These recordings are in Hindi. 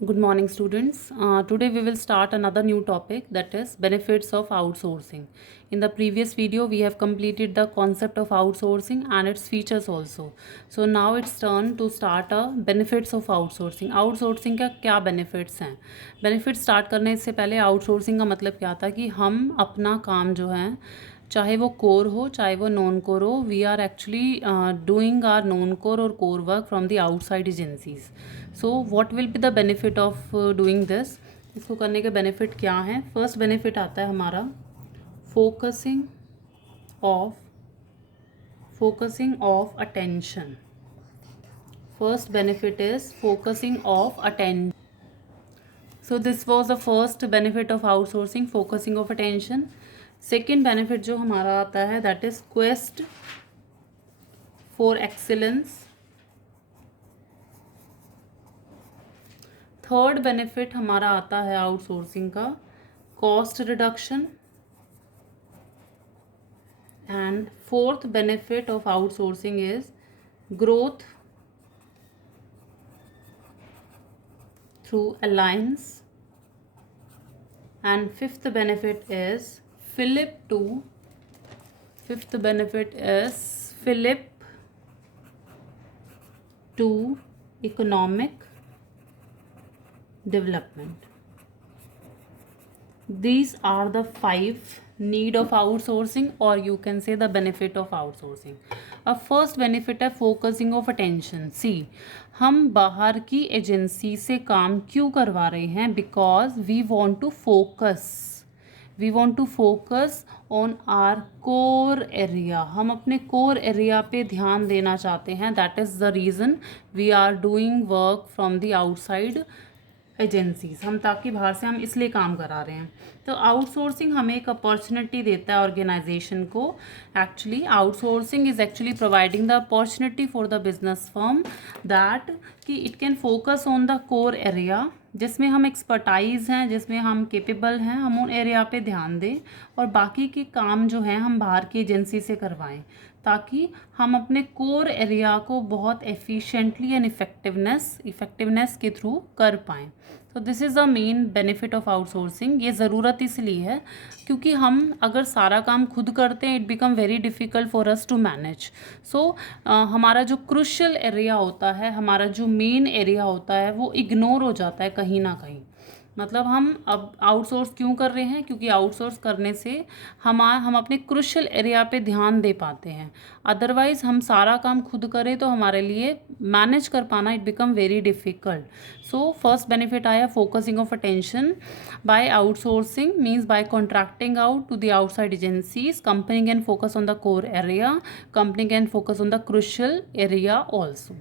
Good morning, students. Today we will start another new topic, that is benefits of outsourcing. In the previous video, we have completed the concept of outsourcing and its features also. So now it's turn to start a benefits of outsourcing. Outsourcing का क्या benefits हैं? Benefits start करने से पहले outsourcing का मतलब क्या था कि हम अपना काम जो है चाहे वो कोर हो चाहे वो नॉन कोर हो, we are actually doing our non core और core work from the outside agencies. So what will be the benefit of doing this? इसको करने के बेनिफिट क्या हैं? फर्स्ट बेनिफिट आता है हमारा focusing of attention. First benefit is focusing of attention. So this was the first benefit of outsourcing, focusing of attention. Second benefit जो हमारा आता है that is quest for excellence. Third benefit हमारा आता है आउटसोर्सिंग का cost reduction. And fourth benefit of outsourcing is growth through alliance. And fifth benefit is Philip to economic development. These are the 5 need of outsourcing, or you can say the benefit of outsourcing. अब फर्स्ट बेनिफिट है फोकसिंग ऑफ अटेंशन. सी, हम बाहर की एजेंसी से काम क्यों करवा रहे हैं? Because we want to focus on our core area. हम अपने कोर एरिया पे ध्यान देना चाहते हैं. That is the reason we are doing work from the outside agencies. हम ताकि बाहर से हम इसलिए काम करा रहे हैं. तो आउटसोर्सिंग हमें एक अपॉर्चुनिटी देता है ऑर्गेनाइजेशन को. Actually outsourcing is actually providing the opportunity for the business firm that कि it can focus on the core area जिसमें हम एक्सपर्टाइज हैं, जिसमें हम केपेबल हैं. हम उन एरिया पे ध्यान दें और बाकी के काम जो हैं हम बाहर की एजेंसी से करवाएं ताकि हम अपने कोर एरिया को बहुत एफिशिएंटली एंड इफेक्टिवनेस के थ्रू कर पाएँ. तो this is the main benefit of outsourcing. ये ज़रूरत इसलिए है क्योंकि हम अगर सारा काम खुद करते हैं it become very difficult for us to manage. So हमारा जो क्रूशियल एरिया होता है, हमारा जो मेन एरिया होता है वो इग्नोर हो जाता है कहीं ना कहीं. मतलब हम अब आउटसोर्स क्यों कर रहे हैं? क्योंकि आउटसोर्स करने से हम अपने क्रूशियल एरिया पे ध्यान दे पाते हैं. अदरवाइज़ हम सारा काम खुद करें तो हमारे लिए मैनेज कर पाना it become very difficult. So first benefit आया focusing of attention by outsourcing means by contracting out to the outside agencies. Company can focus on the core area, company can focus on the crucial area also.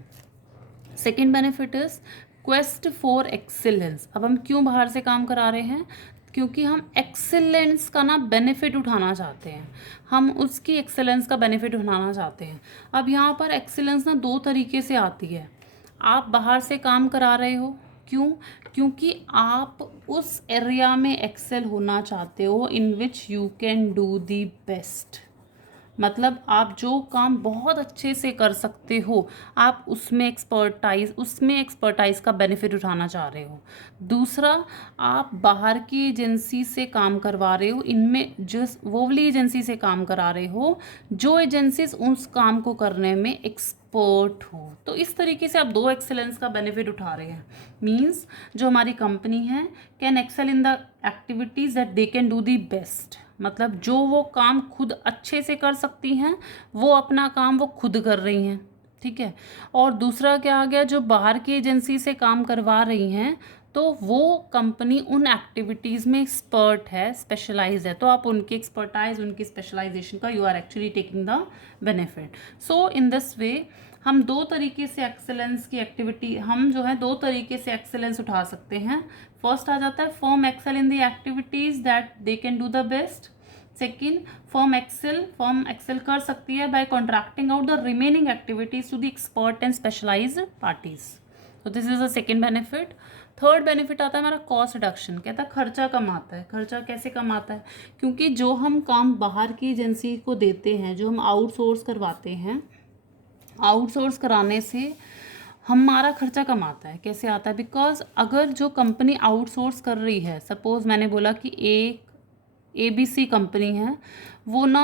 Second benefit is quest for excellence. अब हम क्यों बाहर से काम करा रहे हैं? क्योंकि हम एक्सीलेंस का ना बेनिफिट उठाना चाहते हैं. हम उसकी एक्सीलेंस का बेनिफिट उठाना चाहते हैं. अब यहाँ पर एक्सीलेंस ना 2 तरीके से आती है. आप बाहर से काम करा रहे हो, क्यों? क्योंकि आप उस एरिया में एक्सेल होना चाहते हो in which you can do the best. मतलब आप जो काम बहुत अच्छे से कर सकते हो आप उसमें एक्सपर्टाइज का बेनिफिट उठाना चाह रहे हो. दूसरा, आप बाहर की एजेंसी से काम करवा रहे हो, इनमें जिस वो वाली एजेंसी से काम करा रहे हो जो एजेंसीज उस काम को करने में एक्सपर्ट हो. तो इस तरीके से आप 2 एक्सेलेंस का बेनिफिट उठा रहे हैं. मीन्स जो हमारी कंपनी है can excel in the activities that they can do the best. मतलब जो वो काम खुद अच्छे से कर सकती हैं वो अपना काम वो खुद कर रही हैं. ठीक है. और दूसरा क्या आ गया, जो बाहर की एजेंसी से काम करवा रही हैं तो वो कंपनी उन एक्टिविटीज़ में एक्सपर्ट है, स्पेशलाइज है. तो आप उनकी एक्सपर्टाइज, उनकी स्पेशलाइजेशन का you are actually taking the benefit. So in this way हम 2 तरीके से एक्सेलेंस की एक्टिविटी हम जो है 2 तरीके से एक्सेलेंस उठा सकते हैं. फर्स्ट आ जाता है firm excel in the activities that they can do the best. Second, firm excel कर सकती है by contracting out the remaining activities to the expert and specialised parties. तो this is the second benefit. Third benefit आता है हमारा कॉस्ट रिडक्शन. कहता है खर्चा कम आता है. खर्चा कैसे कम आता है? क्योंकि जो हम काम बाहर की एजेंसी को देते हैं, जो हम आउटसोर्स करवाते हैं, आउटसोर्स कराने से हमारा खर्चा कम आता है। कैसे आता है? बिकॉज अगर जो कंपनी आउटसोर्स कर रही है, सपोज मैंने बोला कि एक ABC कंपनी है, वो ना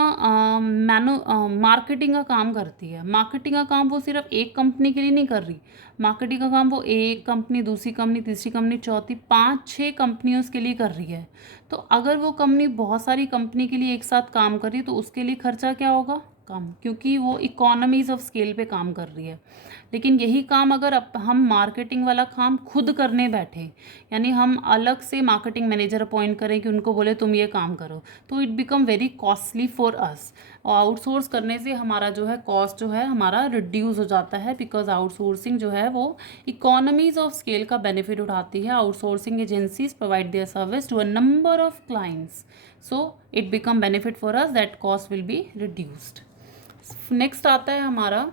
मार्केटिंग का काम करती है। मार्केटिंग का काम वो सिर्फ एक कंपनी के लिए नहीं कर रही, मार्केटिंग का काम वो एक कंपनी, दूसरी कंपनी, तीसरी कंपनी, चौथी, 5-6 कंपनियों के लिए कर रही है। तो अगर वो कंपनी बहुत सारी कंपनी के लिए एक साथ काम कर रही है तो उसके लिए खर्चा क्या होगा? कम, क्योंकि वो इकोनॉमीज ऑफ स्केल पे काम कर रही है। लेकिन यही काम अगर हम मार्केटिंग वाला काम खुद करने बैठे, यानी हम अलग से मार्केटिंग मैनेजर अपॉइंट करें कि उनको बोले तुम ये काम करो, तो it become very costly for us. और आउटसोर्स करने से हमारा जो है कॉस्ट जो है हमारा रिड्यूस हो जाता है, बिकॉज आउटसोर्सिंग जो है वो इकोनॉमीज ऑफ स्केल का बेनिफिट उठाती है। Outsourcing agencies provide their service to a number of clients, so it become benefit for us, that cost will be reduced. Next आता है हमारा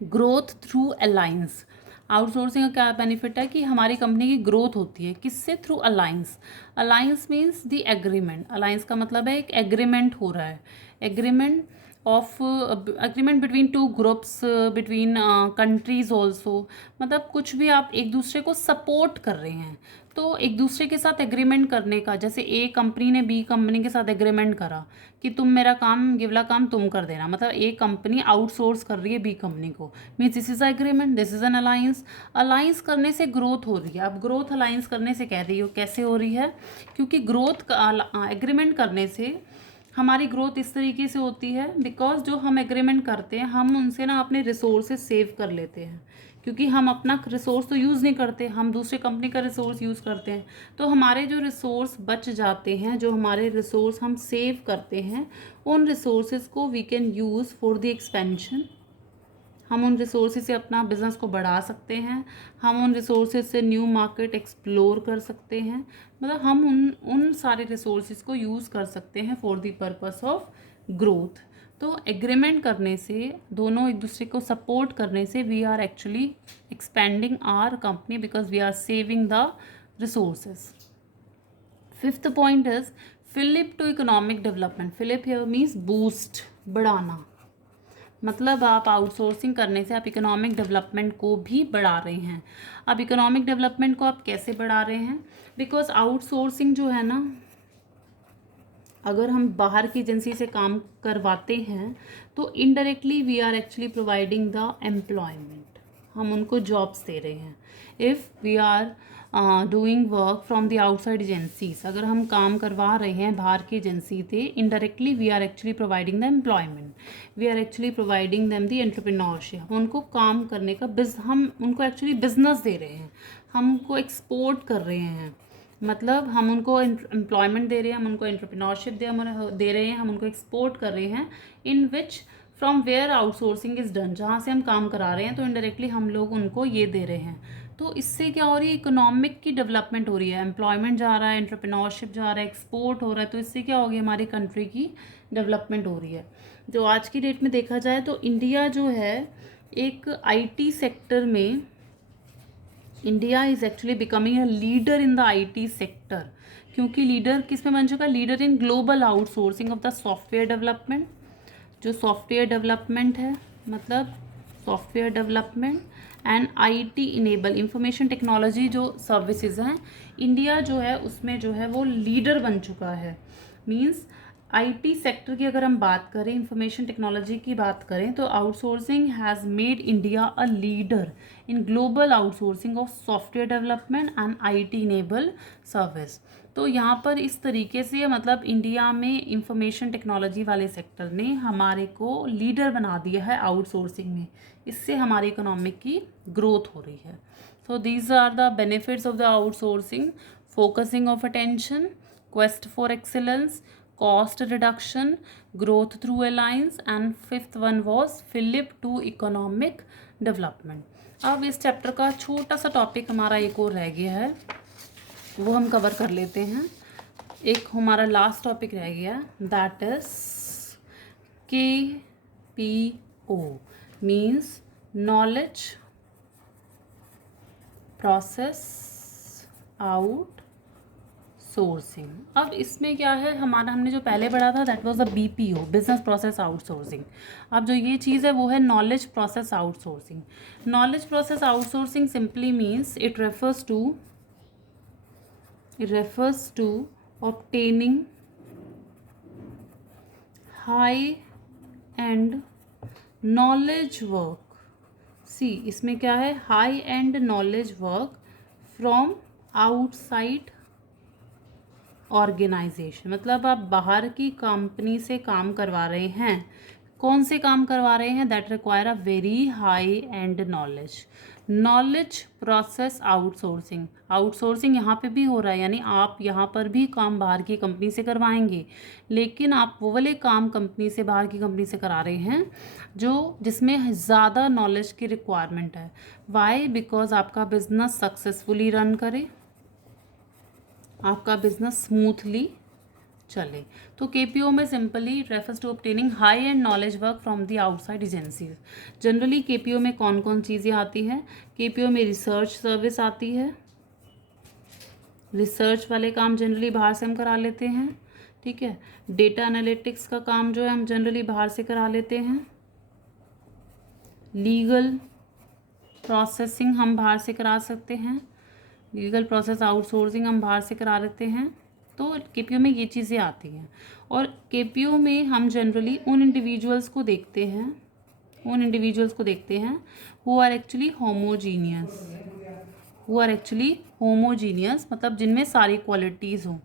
ग्रोथ थ्रू अलायंस। आउटसोर्सिंग का क्या बेनिफिट है कि हमारी कंपनी की ग्रोथ होती है किससे? Through alliance. Alliance means the agreement. Alliance का मतलब है एक एग्रीमेंट हो रहा है, agreement of agreement between two groups, between countries also. मतलब कुछ भी आप एक दूसरे को सपोर्ट कर रहे हैं, तो एक दूसरे के साथ एग्रीमेंट करने का, जैसे ए कंपनी ने बी कंपनी के साथ एग्रीमेंट करा कि तुम मेरा काम, ये वाला काम तुम कर देना, मतलब ए कंपनी आउटसोर्स कर रही है बी कंपनी को, means this is agreement, this is an alliance. Alliance करने से ग्रोथ हो रही है। अब ग्रोथ अलायंस करने से कह रही हो कैसे हो रही है? क्योंकि ग्रोथ एग्रीमेंट करने से हमारी ग्रोथ इस तरीके से होती है, बिकॉज जो हम एग्रीमेंट करते हैं हम उनसे ना अपने रिसोर्सेज सेव कर लेते हैं, क्योंकि हम अपना रिसोर्स तो यूज़ नहीं करते, हम दूसरे कंपनी का रिसोर्स यूज़ करते हैं। तो हमारे जो रिसोर्स बच जाते हैं, जो हमारे रिसोर्स हम सेव करते हैं, उन रिसोर्सेज को we can use for the expansion. हम उन रिसोर्सेज से अपना बिज़नेस को बढ़ा सकते हैं, हम उन रिसोर्सेज से न्यू मार्केट एक्सप्लोर कर सकते हैं, मतलब हम उन सारे रिसोर्सेज को यूज़ कर सकते हैं for the purpose of growth. तो एग्रीमेंट करने से, दोनों एक दूसरे को सपोर्ट करने से, we are actually expanding our company because we are saving the resources. Fifth point is fillip to economic development. Fillip here means boost, बढ़ाना। मतलब आप आउटसोर्सिंग करने से आप इकोनॉमिक डेवलपमेंट को भी बढ़ा रहे हैं। अब इकोनॉमिक डेवलपमेंट को आप कैसे बढ़ा रहे हैं? बिकॉज आउटसोर्सिंग जो है ना, अगर हम बाहर की एजेंसी से काम करवाते हैं तो indirectly we are actually providing the employment, हम उनको जॉब्स दे रहे हैं। If we are doing work from the outside agencies, अगर हम काम करवा रहे हैं बाहर की एजेंसी से, indirectly we are actually providing the employment, we are actually providing them the entrepreneurship. हम काम करने का हम उनको एक्चुअली बिजनेस दे रहे हैं, हम उनको एक्सपोर्ट कर रहे हैं, मतलब हम उनको एम्प्लॉयमेंट दे रहे हैं, हम उनको एंटरप्रेन्योरशिप दे रहे हैं, हम उनको एक्सपोर्ट कर रहे हैं, in which from where outsourcing is done, जहाँ से हम काम करा रहे हैं, तो इनडायरेक्टली हम लोग उनको ये दे रहे हैं। तो इससे क्या हो रही है? इकोनॉमिक की डेवलपमेंट हो रही है, एम्प्लॉयमेंट जा रहा है, एंटरप्रेन्योरशिप जा रहा है, एक्सपोर्ट हो रहा है, तो इससे क्या होगी? हमारी कंट्री की डेवलपमेंट हो रही है। जो आज की डेट में देखा जाए तो इंडिया जो है एक IT सेक्टर में, India is actually becoming a leader in the IT sector. क्योंकि लीडर किस में बन चुका है? Leader in global outsourcing of the software development. जो सॉफ्टवेयर डेवलपमेंट है, मतलब software development and IT enable information technology जो सर्विसेज हैं, इंडिया जो है उसमें जो है वो लीडर बन चुका है। मीन्स IT सेक्टर की अगर हम बात करें, इंफॉर्मेशन टेक्नोलॉजी की बात करें, तो outsourcing has made India a leader in global outsourcing of software development and IT enable service. तो यहाँ पर इस तरीके से मतलब इंडिया में इंफॉर्मेशन टेक्नोलॉजी वाले सेक्टर ने हमारे को लीडर बना दिया है आउटसोर्सिंग में, इससे हमारी इकोनॉमिक की ग्रोथ हो रही है। So these are the benefits of the outsourcing: focusing of attention, quest for excellence, cost reduction, growth through alliance, and fifth one was Philip to economic development। अब इस चैप्टर का छोटा सा टॉपिक हमारा एक और रह गया है, वो हम कवर कर लेते हैं। एक हमारा लास्ट टॉपिक रह गया, that is KPO, means knowledge process out sourcing. अब इसमें क्या है, हमारा हमने जो पहले पढ़ा था that was a BPO, business process outsourcing. अब जो ये चीज़ है वो है knowledge process outsourcing. Knowledge process outsourcing simply means it refers to obtaining high end knowledge work। See इसमें क्या है, high end knowledge work from outside organisation. मतलब आप बाहर की कंपनी से काम करवा रहे हैं। कौन से काम करवा रहे हैं, that require a very high end knowledge process outsourcing. Outsourcing यहाँ पे भी हो रहा है, यानी आप यहाँ पर भी काम बाहर की कंपनी से करवाएंगे, लेकिन आप वो वाले काम कंपनी से, बाहर की कंपनी से करा रहे हैं जिसमें ज़्यादा नॉलेज की रिक्वायरमेंट है। वाई? बिकॉज आपका बिजनेस सक्सेसफुली रन करे, आपका बिजनेस स्मूथली चले। तो KPO में simply it refers to obtaining high end knowledge work from the outside agencies. Generally KPO में कौन कौन चीज़ें आती हैं, KPO में रिसर्च सर्विस आती है। रिसर्च वाले काम जनरली बाहर से हम करा लेते हैं, ठीक है। डेटा एनालिटिक्स का काम जो है हम जनरली बाहर से करा लेते हैं। लीगल प्रोसेसिंग हम बाहर से करा सकते हैं, लीगल प्रोसेस आउटसोर्सिंग हम बाहर से करा लेते हैं। तो KPO में ये चीज़ें आती हैं। और KPO में हम जनरली उन इंडिविजुअल्स को देखते हैं हु आर एक्चुअली होमोजीनियस, मतलब जिनमें सारी क्वालिटीज़ हों,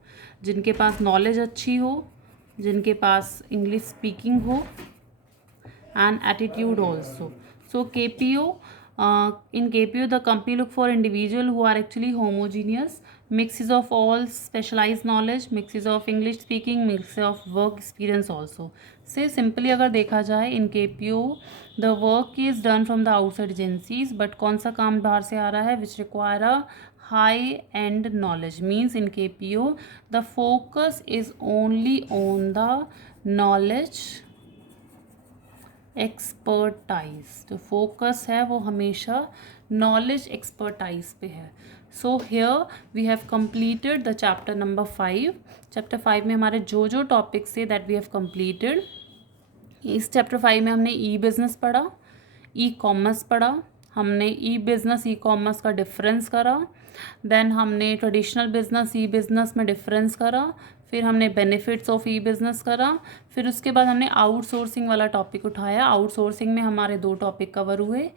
जिनके पास नॉलेज अच्छी हो, जिनके पास इंग्लिश स्पीकिंग हो and attitude also. So in KPO the company look for individual who are actually homogeneous, mixes of all specialized knowledge, mixes of English speaking, mixes of work experience also. से simply अगर देखा जाए in KPO the work is done from the outside agencies, but कौन सा काम बाहर से आ रहा है which require a high end knowledge, means in KPO the focus is only on the knowledge expertise. जो फोकस है वो हमेशा नॉलेज एक्सपर्टाइज पे है। So here we have completed the chapter number 5। Chapter 5 में हमारे जो जो टॉपिक्स थे दैट वी हैव कंप्लीटेड। इस चैप्टर 5 में हमने ई बिज़नेस पढ़ा, ई कॉमर्स पढ़ा, हमने ई बिज़नेस ई कॉमर्स का डिफरेंस करा, देन हमने ट्रेडिशनल बिज़नेस ई बिज़नेस में डिफरेंस करा, फिर हमने बेनिफिट्स ऑफ ई बिज़नेस करा, फिर उसके बाद हमने आउटसोर्सिंग वाला टॉपिक उठाया। आउटसोर्सिंग में हमारे 2 टॉपिक कवर हुए,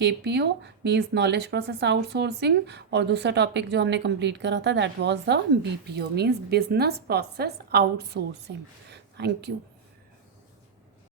KPO means knowledge process outsourcing, और दूसरा टॉपिक जो हमने कंप्लीट करा था that was the BPO means business process outsourcing. Thank you.